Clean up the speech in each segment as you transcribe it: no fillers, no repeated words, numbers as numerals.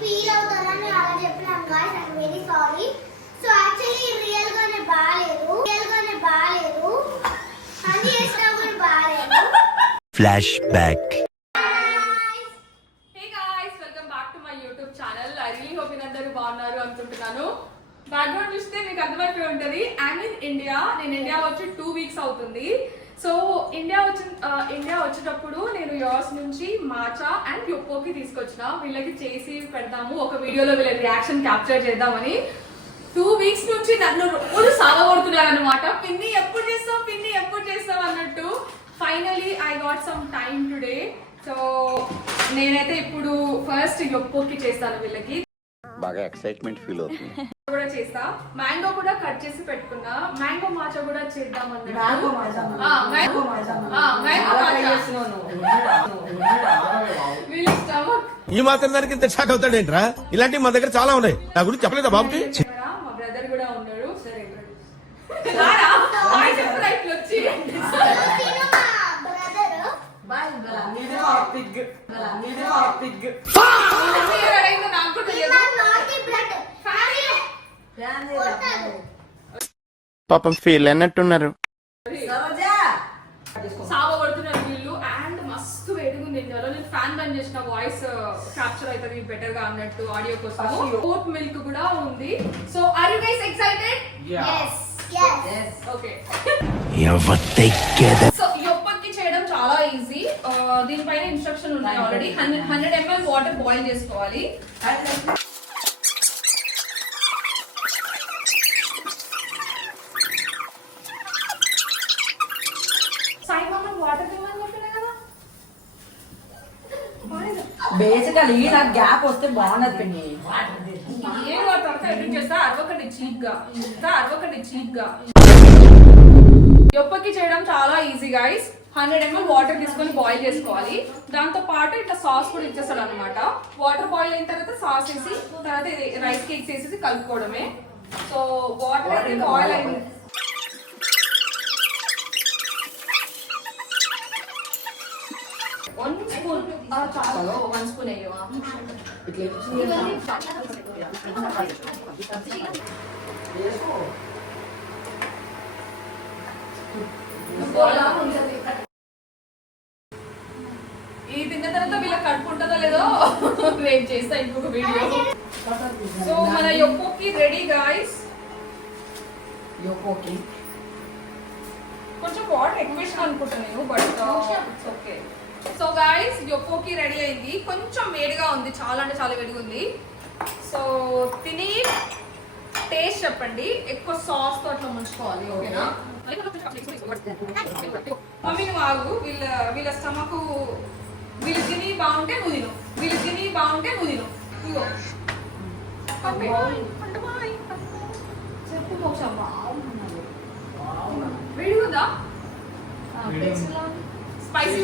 Feel అవుతారని అలా చెప్పినాం guys. I am very sorry. So actually real గానే బాలేదు. హనీ చేసినా కూడా బాలేదు. Flash back. Hey guys, welcome back to my YouTube channel. I really hope మీరందరూ బాగున్నారు అనుకుంటున్నాను. బ్యాక్గ్రౌండ్ చూస్తే మీకు అర్థమైపోయి ఉంటుంది. I'm in India. నేను ఇండియా వచ్చి 2 వీక్స్ అవుతుంది. సో ఇండియా వచ్చేటప్పుడు నేను యూఎస్ నుంచి మాచా అండ్ యొప్పోకి తీసుకొచ్చిన. వీళ్ళకి చేసి పెడతాము, ఒక వీడియోలో వీళ్ళ రియాక్షన్ క్యాప్చర్ చేద్దామని. 2 వీక్స్ నుంచి నన్ను రోజు సాగగొడుతున్నారు అనమాట. పిన్ని ఎప్పుడు చేస్తావు అన్నట్టు. Finally I got some time today. So నేనైతే ఇప్పుడు ఫస్ట్ యొప్పోకి చేస్తాను. వీళ్ళకి బాగా ఎక్సైట్మెంట్ ఫీల్ అవుతుంది. కూడా చేస్తా. మ్యాంగో కూడా కట్ చేసి పెట్టుకున్నా. మ్యాంగో మాచా కూడా చేద్దాం అన్నట్టు. ఈ మాత్రం దానికి ఇంత షాక్ అవుతాడేంట్రా? ఇలాంటివి మా దగ్గర చాలా ఉన్నాయి. నా గురించి చెప్పలేదా బాబుకి? మా బ్రదర్ కూడా ఉన్నాడు. సరే వచ్చి పాపం ఫీల్ అన్నట్టున్నారు. సాగబడుతున్నారు వీళ్ళు. అండ్ మస్తు వేడిగుంది ఇండియాలో. నేను ఫ్యాన్ బంద్ చేసిన, వాయిస్ క్యాప్చర్ అవుతుంది బెటర్ గా అన్నట్టు ఆడియో కోసం. ఓట్ మిల్క్ కూడా ఉంది. So are you guys excited? yes okay. ఎవరికైతే సో యొప్పకి చేయడం చాలా ఈజీ. దీనిపైన ఇన్స్ట్రక్షన్ ఉన్నాయి ఆల్రెడీ. 100 ml వాటర్ బాయిల్ చేసుకోవాలి. బేసికలీ నాకు గ్యాప్ వస్తే బాగుండదు పిన్ని. ఏం త్వరగా ఎడిట్ చేస్తా. అరవకండి చీప్ గా. యొప్పకి చేయడం చాలా ఈజీ గైస్. 100 ml వాటర్ తీసుకొని బాయిల్ చేసుకోవాలి. దాంతో పాటు ఇట్లా సాస్ కూడా ఇచ్చేస్తాడు అనమాట. వాటర్ బాయిల్ అయిన తర్వాత సాస్ వేసి తర్వాత రైస్ కేక్స్ వేసేసి కలుపుకోవడమే. సో వాటర్ అయితే బాయిల్ అయింది. One spoon చాలు. 1 spoon వేయవా? ఈ తిన్న తర్వాత వీళ్ళకి కడుపుంటుందో లేదో రేపు చేస్తా ఇంకొక వీడియో. సో మన యొప్పోకి రెడీ గాయ్స్. యోకోకి కొంచెం వాటర్ ఎక్కువ వేసిన అనుకుంటా నేను, but it's okay. So guys యొప్పోకి రెడీ అయింది. కొంచెం వేడిగా ఉంది, చాలా అంటే చాలా వేడిగా ఉంది. సో తిని టేస్ట్ చెప్పండి. ఎక్కువ సాస్ తో అట్లా ముంచుకోవాలి, ఓకేనా? మమ్మీ నువ్వు ఆగు. వీళ్ళ స్టమక్ వీళ్ళు తిని బాగుంటే నువ్వు తిను. ఇగో చెప్పు మోక్షం. వేడిగుందా? స్పైసీ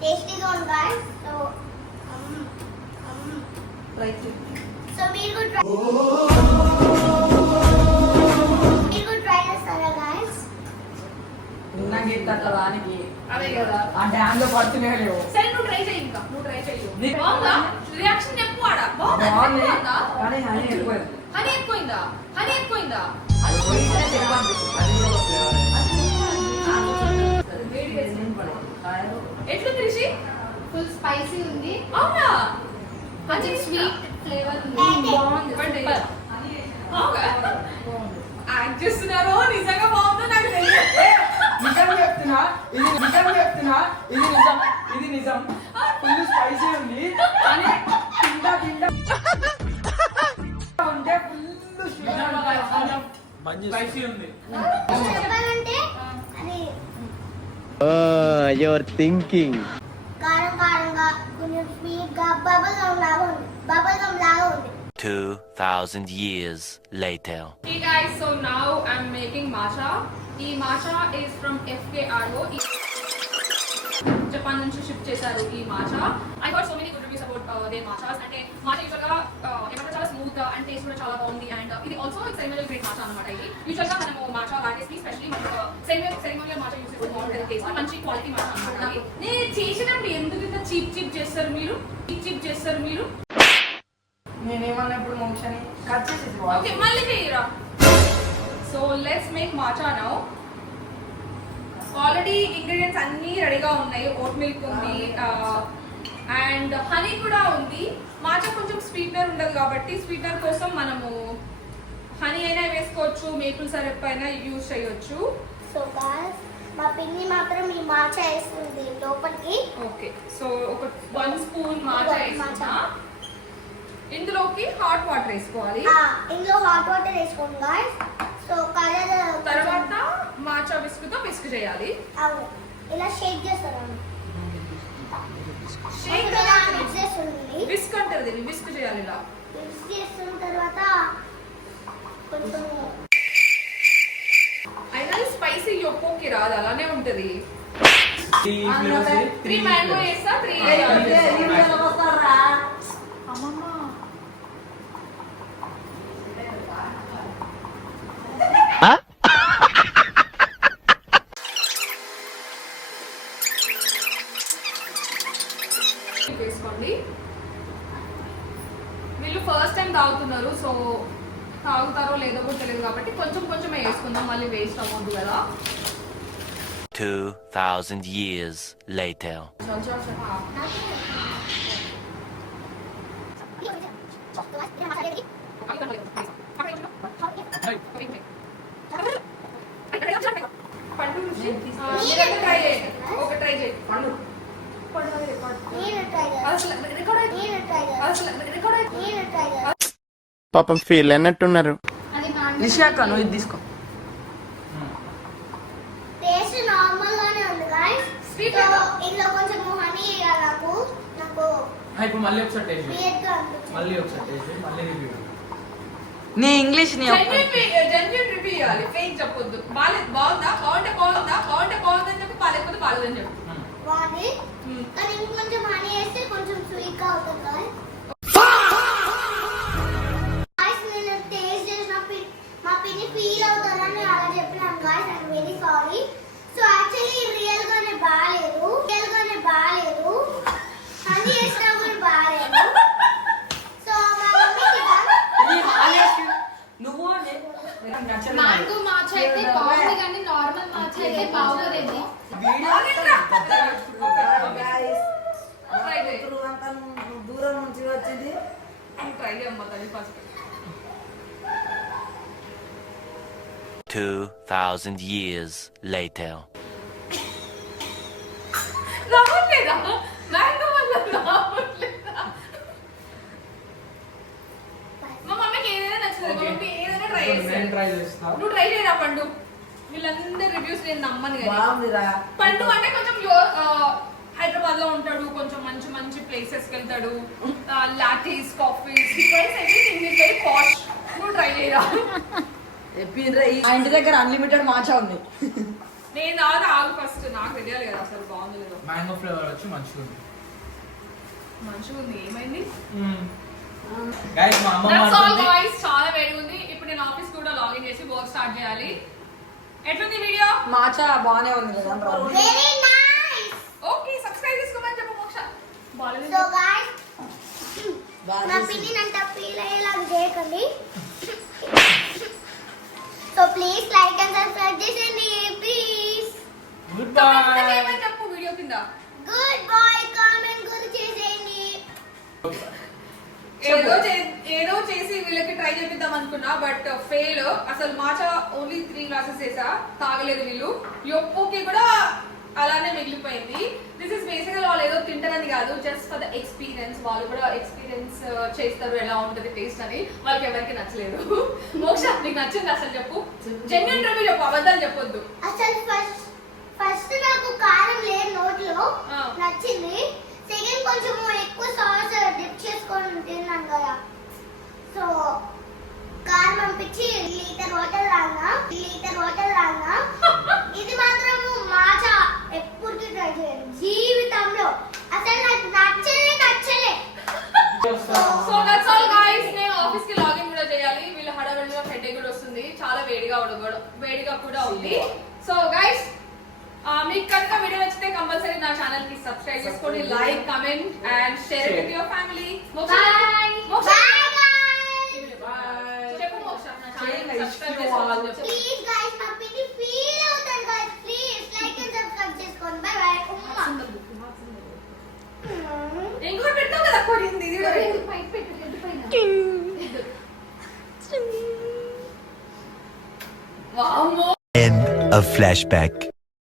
టేస్టీగా ఉంది guys. సో మీరు కూడా ట్రై చేస్తారా guys? నాకు దానికి అదే కదా, ఆ డ్యామ్ లో పడుతున్నాయి లేవు. సరే నువ్వు ట్రై చేయి. బాగుందా? రియాక్షన్ చెప్పు. ఆడ బాగుందా? కానీ హనీ ఎక్కువైంది. హనీ ఎక్కువైందా? ఎట్లుంది రిషి? ఫుల్ స్పైసీ ఉంది. అవునా? కొంచెం స్వీట్ ఫ్లేవర్ ఉంది. బాగుంది. యాక్ట్ చేస్తున్నారు. నిజంగా బాగుందో నాకు తెలియదు. నిజం చెప్తున్నా, ఇది నిజం. ఫుల్ స్పైసీ ఉంది. కానీ తింటా ఉంటే ఫుల్ స్పైసీ ఉంది. చెప్పాలంటే అది యువర్ థింకింగ్. కారంగా కొంచెం స్వీట్ గా బబుల్ గమ్ లాగా ఉంది. 2000 years later. Hey guys, so now I'm making matcha. ఈ matcha is from FKRO. Japan నుంచి షిప్ చేశారు ఈ matcha. I got so many good reviews about they matchas. అంటే మాచా యూజువల్ గా ఏమంటే చాలా స్మూత్ అండ్ టేస్ట్ కూడా చాలా బాగుంది. అండ్ ఇది ఆల్సో సెరిమోనియల్ గ్రేడ్ మాచా అనమాట. ఇది యూజువల్ గా మనము మాచా లాటెస్ కి స్పెషల్లీ మనకు సెరిమోనియల్ మాచా యూస్ చేస్తే బాగుంటుంది టేస్ట్, మంచి క్వాలిటీ మాచా అనమాట. నేను చేసినప్పుడు ఎందుకు ఇంత చీప్ చేస్తారు మీరు? నేనేమన్నా ఇప్పుడు మోక్షని కట్ చేసేసి ఓకే మళ్ళీ చేయరా. So let's make matcha now. Already ingredients అన్నీ రెడీగా ఉన్నాయి. ఓట్ మిల్క్ ఉంది అండ్ హనీ కూడా ఉంది. మాచా కొంచెం స్వీట్నర్ ఉండదు కాబట్టి స్వీట్నర్ కోసం మనము హనీ అయినా వేసుకోవచ్చు, మేపుల్ సిరప్ అయినా యూజ్ చేయొచ్చు. సో గాయ్స్ మా పిన్ని మాత్రం ఈ మాచా వేస్తుంది లోపలికి. ఓకే సో ఒక 1 స్పూన్ మాచా వేసుకున్నా. ఇందులోకి హాట్ వాటర్ వేసుకోవాలి. ఇందులో హాట్ వాటర్ వేసుకోండి గాయ్స్. సో కలర్ తర్వాత మాచా విస్క్తో విస్క్ చేయాలి. అవును ఇలా షేక్ చేస్తాను. షేక్ ఇలా మిక్స్ చేస్తుంది. విస్క్ అంటారు దీన్ని, విస్క్ చేయాలి ఇలా. మిక్స్ చేస్తున్న తర్వాత కొంచెం అయినా స్పైసీ యొక్కోకి రాదు, అలానే ఉంటది. 3 3 మ్యాంగో వేస్తా, 3 అమ్మమ్మ వేసుకోండి. వీళ్ళు ఫస్ట్ టైం తాగుతున్నారు, సో తాగుతారో లేదో కూడా తెలియదు కాబట్టి కొంచెం వేసుకుందాం, మళ్ళీ వేస్ట్ అవ్వద్దు కదా. 2000 years later. పండు ట్రై చేయండి, ఒక ట్రై చేయండి. పండు పాపం ఫీల్ అయినట్టున్నారు. అది నాన్ నిషాక నువ్వు ఇది తీసుకో. టేస్ట్ నార్మల్ గానే ఉంది గాయ్స్. Sweet సో ఇందులో కొంచెం హనీ వేయాలి. నాకు ఇప్పుడు మళ్ళీ ఒకసారి టేస్ట్ చేయి. weird గా అనిపించింది. మళ్ళీ ఒకసారి టేస్ట్ చేయి, మళ్ళీ రివ్యూ. నీ ఇంగ్లీష్ నీ జెన్యున్ రివ్యూ ఇవ్వాలి, ఫేక్ చెప్పొద్దు. బాగుందా బాగుందని చెప్పి బాగాలేకపోతే బాగాలేదని చెప్పు. బాగుంది కానీ ఇంకొంచెం హనీ వేస్తే కొంచెం స్వీట్ గా అవుతుంది గాయ్స్. నేను టేస్ట్ చేసిన మా పిన్ని ఫీల్ అవుతారని అలా చెప్పినాను guys. I'm very sorry. So actually real గానే బాగాలేదు. హనీ వేసినా కూడా బాగాలేదు. సో మా మమ్మీకి నువ్వు మ్యాంగో మాచా అయితే బాగుంది కానీ నార్మల్ మాచా అయితే బాగోదేమో. దూరం నుంచి వచ్చింది. ట్రై చేయమ్మా తల్లి ఫస్ట్. 2000 years later. రావట్లేదా మ్యాంగో వల్ల రావట్లేదా? మా మమ్మీకి ఏదైనా నచ్చుతుంది, మా మమ్మీ ఏదైనా ట్రై నేను చేస్తాను. ట్రై చేస్తా. నువ్వు ట్రై చేయరా పండు. వీళ్ళందరి రివ్యూస్ నేను నమ్మను కానీ బాగుందిరా. పండు అంటే కొంచెం హైదరాబాద్ లో ఉంటాడు, కొంచెం మంచి ప్లేసెస్ కి వెళ్తాడు. Lattice, coffees, everything is very పాష్. నువ్వు ట్రై చేయరా. ఆ ఇంటి దగ్గర అన్లిమిటెడ్ మాచా ఉంది. నేను ఆగు ఫస్ట్, నాకు తెలియాలి కదా అసలు బాగుంది లేదో. మ్యాంగో ఫ్లేవర్ వచ్చి మంచిగా ఉంది. ఏమైంది? గైస్ మా అమ్మ That's all మాట్లాడుతుంది. guys, చాలా వేడిగా ఉంది. ఇప్పుడు నేను ఆఫీస్ కూడా లాగిన్ చేసి వర్క్ స్టార్ట్ చేయాలి. ఎట్లుంది వీడియో? మాచా బాగానే ఉంది కదా. Very nice. ఓకే సబ్స్క్రైబ్ చేసుకోమని చెప్పు మోక్ష. బాలేదు. సో గాయ్స్ నా పిన్ని నంట ఫీల్ అయ్యేలా చేయకండి. So please like and subscribe చేయండి ప్లీజ్. Good comment by. చేయమని చెప్పు వీడియో కింద. గుడ్ బై కామెంట్ కూడా చేసేయండి. ఏదో చేసి వీళ్ళకి ట్రై చేపిద్దాం అనుకున్నా బట్ ఫెయిల్. అసలు మాచా ఓన్లీ 3 గ్లాసెస్ చేసా, తాగలేదు వీళ్ళు. యొప్పోకి కూడా అలానే మిగిలిపోయింది. దిస్ ఇస్ బేసికల్ వాళ్ళు ఏదో తింటారని కాదు, జస్ట్ ఫర్ ద ఎక్స్పీరియన్స్. వాళ్ళు కూడా ఎక్స్పీరియన్స్ చేస్తారు ఎలా ఉంటుంది టేస్ట్ అని. వాళ్ళకి ఎవరికి నచ్చలేదు. మోక్ష నీకు నచ్చింది అసలు చెప్పు, జెన్యున్ రివ్యూ చెప్పు, అబద్ధాలు చెప్పొద్దు. అసలు ఫస్ట్ నాకు కారం లేదు నోట్లో, ఆ. నచ్చింది. సెకండ్ కొంచెం ఎక్కువ సాస్ డిప్ చేసుకొని తిన్నాను కదా, సో కారం పంపించి లీటర్ వాటర్ తాగినా. ఇది మాత్రం మాచా ఎప్పటికీ ట్రై చేయండి జీవితం వేడిగా కూడా ఉంది. సో గైస్ మీకు కనుక వీడియో నచ్చితే కంపల్సరీ నా ఛానల్ కి సబ్స్క్రైబ్ చేసుకోండి, like, comment and share with your family. చెప్పు మోక్ష, నా ఛానల్ కి సబ్స్క్రైబ్ చేసుకోమని చెప్పు. ప్లీజ్ గైస్ మా పిన్ని ఫీల్ అవుతారు guys, please like and subscribe చేసుకోండి. Bye bye. ఇంకోటి పెడతావు కదా కొరింది ఇది కూడా పెట్టు. పైకి పెట్టు, ఎటు పైన. వామ్మో. End of flashback.